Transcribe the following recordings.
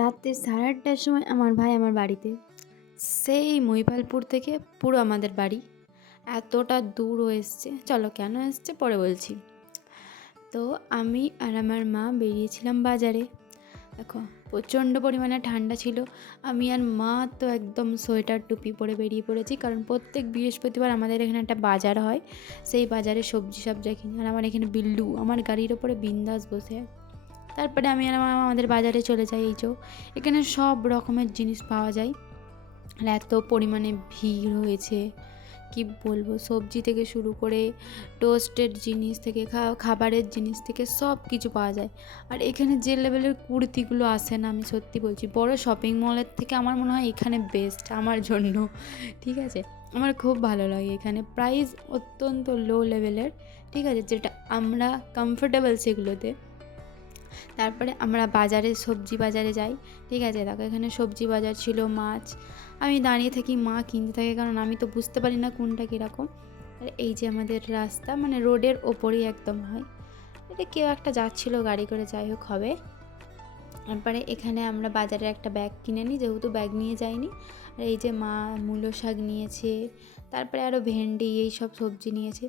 রাত্রে 8:30টার সময় আমার ভাই আমার বাড়িতে। সেই মহিপালপুর থেকে পুরো আমাদের বাড়ি। এতটা দূরও এসছে। চলো কেন এসছে পরে বলছি। তো আমি আর আমার মা বেরিয়েছিলাম বাজারে। দেখো প্রচণ্ড পরিমাণে ঠান্ডা ছিল। আমি আর মা তো একদম সোয়েটার টুপি পরে বেরিয়ে পড়েছি, কারণ প্রত্যেক বৃহস্পতিবার আমাদের এখানে একটা বাজার হয়। সেই বাজারে সবজি কিনি। আর আমার এখানে বিল্লু আমার গাড়ির ওপরে বিন্দাস বসে আছে। তারপরে আমি আর আমার মা আমাদের বাজারে চলে যাই। এখানে সব রকমের জিনিস পাওয়া যায়। আর এত পরিমাণে ভিড় হয়েছে কি বলবো, সবজি থেকে শুরু করে টোস্টেড জিনিস থেকে খাবারের জিনিস থেকে সব কিছু পাওয়া যায়। আর এখানে যে লেভেলের কুর্তিগুলো আসে না, আমি সত্যি বলছি, বড় শপিং মলের থেকে আমার মনে হয় এখানে বেস্ট আমার জন্য। ঠিক আছে, আমার খুব ভালো লাগে এখানে। প্রাইস অত্যন্ত লো লেভেলের, ঠিক আছে, যেটা আমরা কমফোর্টেবল সেগুলোতে। তারপরে আমরা সবজি বাজারে যাই। ঠিক আছে, দেখো এখানে সবজি বাজার ছিল, মাছ। আমি দাঁড়িয়ে থাকি, মা কিনতে থাকে, কারণ আমি তো বুঝতে পারি না কোনটা কীরকম। আর এই যে আমাদের রাস্তা, মানে রোডের ওপরেই একদম হয়। এটা কেউ একটা যাচ্ছিলো গাড়ি করে, যাই হোক হবে। তারপরে এখানে আমরা বাজারে একটা ব্যাগ কিনে নিই, যেহেতু ব্যাগ নিয়ে যাইনি। আর এই যে মা মূলো শাক নিয়েছে, তারপরে আরও ভেন্ডি, এই সব সবজি নিয়েছে।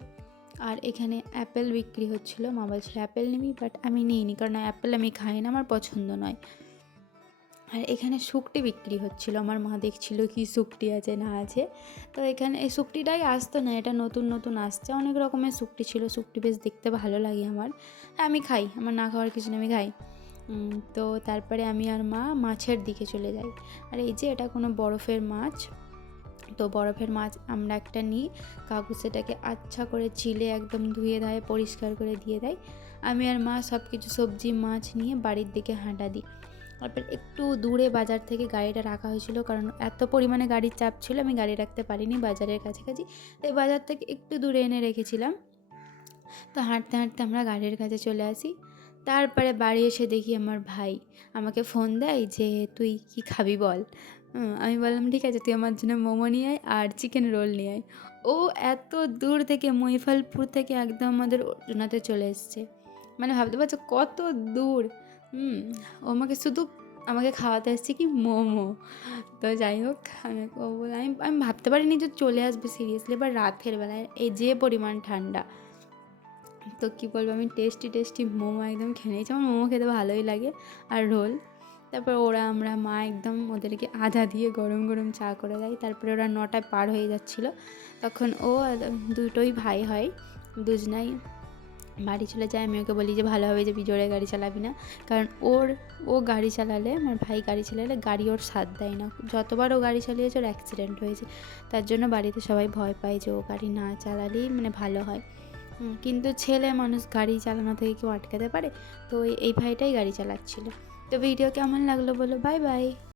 আর এখানে অ্যাপেল বিক্রি হচ্ছিলো। মা বলছিল অ্যাপেল নিবি, বাট আমি নিইনি, কারণ অ্যাপেল আমি খাই না, আমার পছন্দ নয়। আর এখানে শুকটি বিক্রি হচ্ছিলো। আমার মা দেখছিল কি শুকটি আছে না আছে। তো এখানে এই শুকটিটাই আসতো না, এটা নতুন নতুন আসছে। অনেক রকমের শুকটি ছিল, শুকটি বেশ দেখতে ভালো লাগে আমার। আমি খাই, আমার না খাওয়ার কিছু না, আমি খাই। তো তারপরে আমি আর মা মাছের দিকে চলে যাই। আর এই যে এটা কোনো বরফের মাছ। তো বরফের মাছ আমরা একটা নিই, কাকু সেটাকে আচ্ছা করে চিলে একদম ধুয়ে ধায়ে পরিষ্কার করে দিয়ে দেয়। আমি আর মা সব কিছু সবজি মাছ নিয়ে বাড়ির দিকে হাঁটা দিই। তারপর একটু দূরে বাজার থেকে গাড়িটা রাখা হয়েছিল, কারণ এত পরিমাণে গাড়ির চাপ ছিল, আমি গাড়ি রাখতে পারিনি বাজারের কাছাকাছি। তাই বাজার থেকে একটু দূরে এনে রেখেছিলাম। তো হাঁটতে হাঁটতে আমরা গাড়ির কাছে চলে আসি। তারপরে বাড়ি এসে দেখি আমার ভাই আমাকে ফোন দেয় যে তুই কি খাবি বল। আমি বললাম ঠিক আছে, তুই আমার জন্য মোমো নিয়ে আয় আর চিকেন রোল নিয়ে আয়। ও এত দূর থেকে মহিফালপুর থেকে একদম আমাদের ওনাতে চলে এসছে, মানে ভাবতে পারছো কত দূর। ও আমাকে খাওয়াতে আসছে কি মোমো। তো যাই হোক, আমি ভাবতে পারিনি যে চলে আসবে সিরিয়াসলি। এবার রাতের বেলায় এই যে পরিমাণ ঠান্ডা, তো কী বলবো, আমি টেস্টি মোমো একদম খেয়ে নিয়েছি। আমার মোমো খেতে ভালোই লাগে, আর রোল। তারপর আমরা মা একদম ওদেরকে আধা দিয়ে গরম গরম চা করে দেয়। তারপরে ওরা 9টায় পার হয়ে যাচ্ছিলো, তখন ও দুটোই ভাই হয়, দুজনাই বাড়ি চলে যায়। আমি ওকে বলি যে ভালোভাবে যে জোরে গাড়ি চালাবি না, কারণ ও গাড়ি চালালে, আমার ভাই গাড়ি চালালে গাড়ি ওর সাথ দেয় না। যতবার ও গাড়ি চালিয়েছে ওর অ্যাক্সিডেন্ট হয়েছে। তার জন্য বাড়িতে সবাই ভয় পায় যে ও গাড়ি না চালালেই মানে ভালো হয়। কিন্তু ছেলে মানুষ, গাড়ি চালানো থেকে কেউ আটকাতে পারে? তো এই ভাইটাই গাড়ি চালাচ্ছিল। তো ভিডিও কেমন লাগলো বলো। Bye bye.